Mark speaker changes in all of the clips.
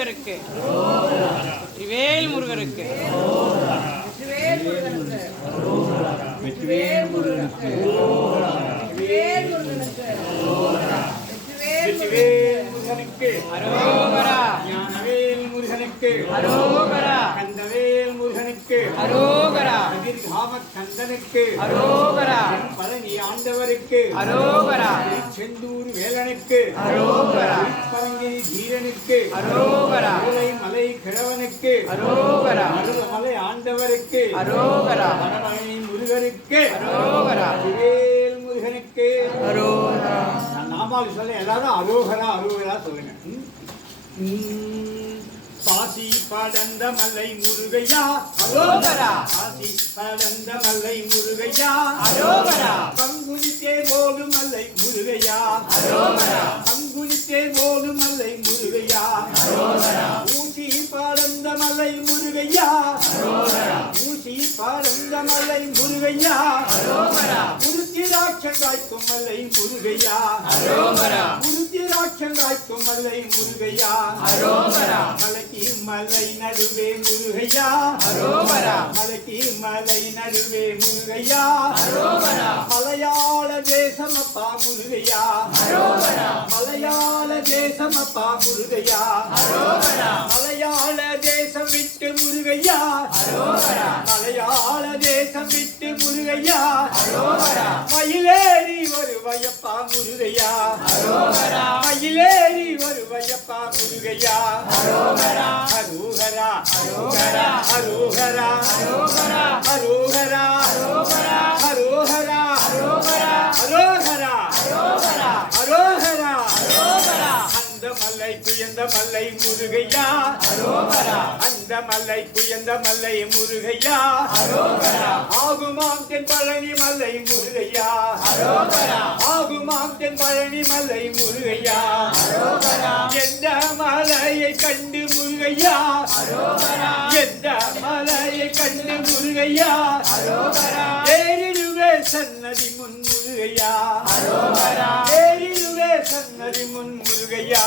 Speaker 1: முருகருக்கு. வெற்றிவேல் முருகருக்கு.
Speaker 2: வெற்றிவேல் முருகனுக்கு. வெற்றிவேல்
Speaker 1: அரோகரா.
Speaker 3: ஞானவேல் முருகனுக்கு.
Speaker 1: அரோகரா.
Speaker 3: முருகனுக்கு
Speaker 1: அரோகரா.
Speaker 3: கதிர்காம கந்தனுக்கு
Speaker 1: அரோகரா.
Speaker 3: பழனி ஆண்டவருக்கு.
Speaker 1: அரோகரா.
Speaker 3: செந்தூர் வேலனுக்கு.
Speaker 1: அரோகரா.
Speaker 3: பரங்கிரி தீரனுக்கு.
Speaker 1: அரோகரா.
Speaker 3: மலை மலை கிழவனுக்கு.
Speaker 1: அரோகரா.
Speaker 3: மலை ஆண்டவருக்கு.
Speaker 1: அரோகரா.
Speaker 3: வடமலை முருகனுக்கு
Speaker 1: அரோகரா.
Speaker 3: வேல் முருகனுக்கு.
Speaker 1: அரோகரா.
Speaker 3: நாமாவில் சொல்ல எல்லாரும் அரோகரா அரோகரா சொல்லுங்க. பாசி படந்த மலை முருகையா?
Speaker 1: அரோகரா.
Speaker 3: பாசி படந்த மலை முருகையா?
Speaker 1: அரோகரா.
Speaker 3: பங்குனித்தே போடு மலை முருகையா?
Speaker 1: அரோகரா.
Speaker 3: பங்குனித்தே போடு மலை முருகையா? ஊசி படந்த மலை முருகையா? ஊசி படந்த மலை முருகையா?
Speaker 1: அரோகரா.
Speaker 3: முருத்திராட்சம் காய்க்கும் முருகையா?
Speaker 1: அரோகரா.
Speaker 3: முருத்திராட்சம் காய்க்கும் மலை முருகையா?
Speaker 1: அரோகரா
Speaker 3: மலைக்கு மலை நடுவே முருகையா?
Speaker 1: அரோகரா
Speaker 3: மலைக்கு மலை நடுவே முருகையா?
Speaker 1: அரோகரா
Speaker 3: மலையாள தேசமப்பா முருகையா?
Speaker 1: அரோகரா
Speaker 3: மலையாள தேசமப்பா முருகையா?
Speaker 1: அரோகரா
Speaker 3: மலையாள தேசம் விட்டு முருகையா?
Speaker 1: அரோகரா
Speaker 3: மலையாள தேசம் விட்டு முருகையா?
Speaker 1: அரோகரா
Speaker 3: மயிலேறி வருவையப்பா முருகையா?
Speaker 1: அரோகரா
Speaker 3: மயிலேறி வருவையப்பா முருகையா
Speaker 1: அரோகரா
Speaker 3: அருகரா
Speaker 1: அரோகரா
Speaker 3: அருகரா
Speaker 1: அரோகரா
Speaker 3: குயந்த மலை முருகையா? அந்த மலை குயந்த மலை முருகையா? ஆகுமாம் தென் பழனி மலை முருகையா? ஆகுமாம் தென் பழனி மலை முருகையா? எந்த மலையை கண்டு முருகையா? எந்த மலையை கண்டு முருகையா? ஏறிடுவே சன்னதி முன் முருகையா? ஏறிடுவே சன்னதி முன் முருகையா?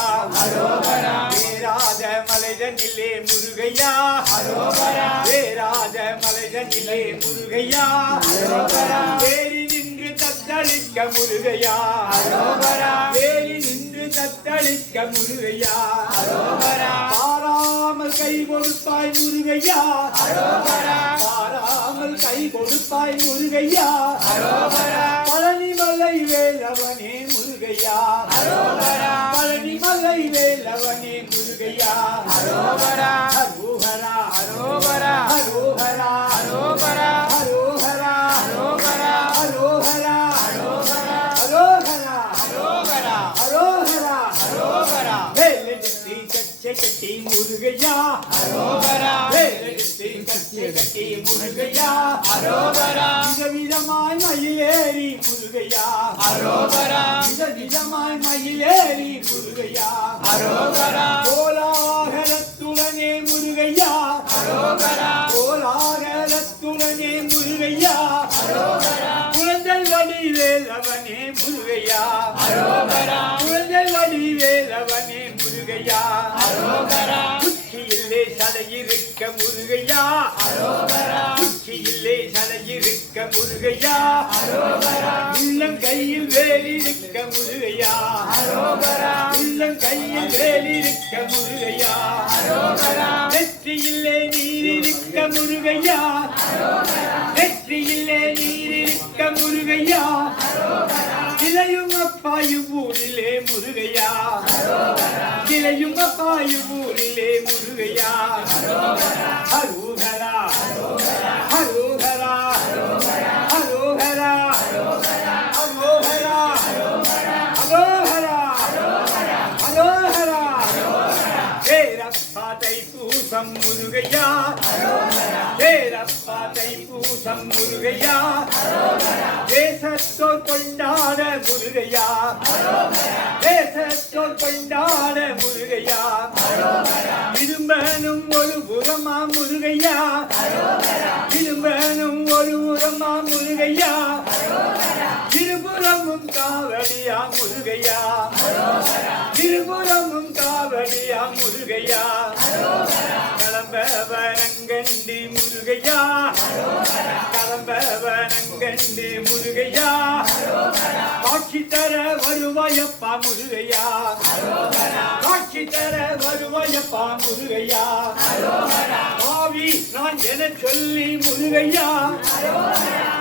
Speaker 3: மலைதனிலே முருகையா?
Speaker 1: அரோகரா
Speaker 3: வேறாத மலைதனிலே முருகையா?
Speaker 1: அரோகரா
Speaker 3: வேறி நின்று தத்தளிக்க முருகையா?
Speaker 1: அரோகரா
Speaker 3: வேறி நின்று தத்தளிக்க முருகையா?
Speaker 1: அரோகரா
Speaker 3: பாராமல் கை கொடுப்பாய் முருகையா?
Speaker 1: அரோகரா
Speaker 3: பாராமல் கை கொடுப்பாய் முருகையா?
Speaker 1: அரோகரா
Speaker 3: பழனி மலை வேலவனே முருகையா?
Speaker 1: அரோகரா
Speaker 3: வேலவனே முருகையா
Speaker 1: அரோகரா
Speaker 3: ஹரோஹரா
Speaker 1: அரோகரா
Speaker 3: ஹரோஹரா
Speaker 1: அரோகரா
Speaker 3: ஹரோஹரா
Speaker 1: அரோகரா
Speaker 3: ஹரோஹரா
Speaker 1: அரோகரா
Speaker 3: ஹரோஹரா
Speaker 1: அரோகரா
Speaker 3: ஹரோஹரா
Speaker 1: அரோகரா
Speaker 3: வேலெடுத்து கச்சை கட்டி முருகையா
Speaker 1: அரோகரா
Speaker 3: வேலெடுத்து கச்சை கட்டி
Speaker 1: அரோகரா.
Speaker 3: விதவிதமாய் மயிலேறி முருகையா.
Speaker 1: அரோகரா.
Speaker 3: கோலாகலத்துடனே முருகையா.
Speaker 1: அரோகரா.
Speaker 3: கோலாகலத்துடனே முருகையா.
Speaker 1: அரோகரா.
Speaker 3: குழந்தை வடிவேலவனே முருகையா.
Speaker 1: அரோகரா.
Speaker 3: குழந்தை வடிவேலவனே முருகையா.
Speaker 1: அரோகரா.
Speaker 3: குச்சியில்லே சடையிருக்க முருகையா.
Speaker 1: அரோகரா.
Speaker 3: குச்சியில்லே சடையிருக்க முருகையா?
Speaker 1: அரோகரா
Speaker 3: உள்ளம் கையில் வேலிருக்க முருகையா? உள்ளம் கையில் வேலிருக்க முருகையா?
Speaker 1: அரோகரா
Speaker 3: நீரிருக்க முருகையா? நெற்றியில்லே நீரிருக்க முருகையா? கிளையும் அப்பாயும் ஊரிலே முருகையா? கிளையும் அப்பாயும் ஊரிலே முருகையா? அருவ முருகையா? வேரப்பா தைப்பூசம் முருகையா? தேசத்தோர் கொண்டாட முருகையா? தேசத்தோர் கொண்டாட முருகையா? விரும்பனும் ஒரு புறமா முருகையா? விரும்பனும் ஒரு புறமா முருகையா? இருபுறமும் காவடியா முருகையா? இருபுறமும் காவடியா முருகையா? கலம்பவனங்கண்டி முருகையா. காட்சி தர வருவாயப்பா முருகையா. காட்சி தர வருவாயப்பா முருகையா. பாவி நான் என சொல்லி முருகையா.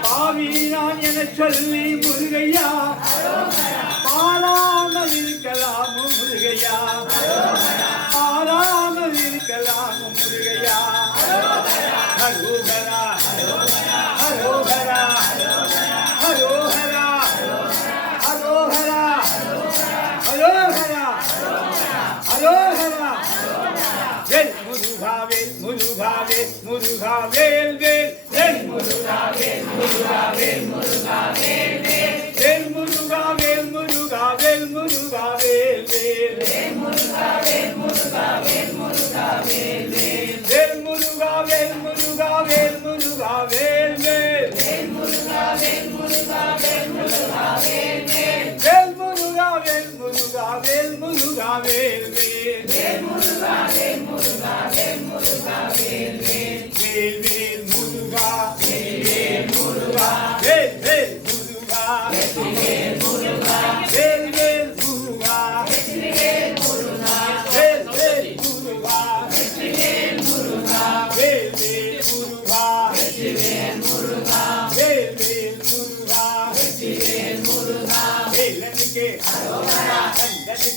Speaker 3: பாவி நான் என சொல்லி முருகையா. பாலாமல் இருக்கலாமோ முருகையா. வேல் முருகா வேல் வேல் வேல் முருகா வேல் முருகா வேல் முருகா வேல் வேல் வேல் முருகா வேல் முருகா வேல் முருகா வேல் வேல் வேல் முருகா வேல் முருகா வேல் முருகா வேல் வேல் வேல் முருகா வேல் முருகா வேல் முருகா வேல் வேல் வேல் முருகா வேல் முருகா வேல் முருகா வேல் வேல் வேல் வேல் முருகா வேல் வேல் முருகா வேல் வேல்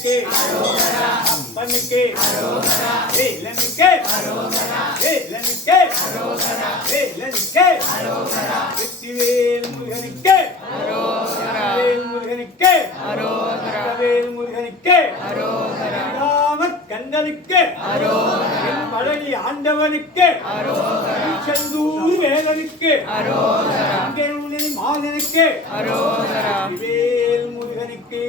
Speaker 3: கந்தனுக்கு அப்பனுக்கு வேலனுக்கு வேலனுக்கு வேலனுக்கு வெற்றிவேல் முருகனுக்கு. வேல் முருகனுக்கு. வேல் முருகனுக்கு. ராம கந்தனுக்கு. அரோகரா ஆண்டவனுக்கு. செந்தூர் வேலனுக்கு. மாதனுக்கு. அரோகரா வேல் முருகனுக்கு.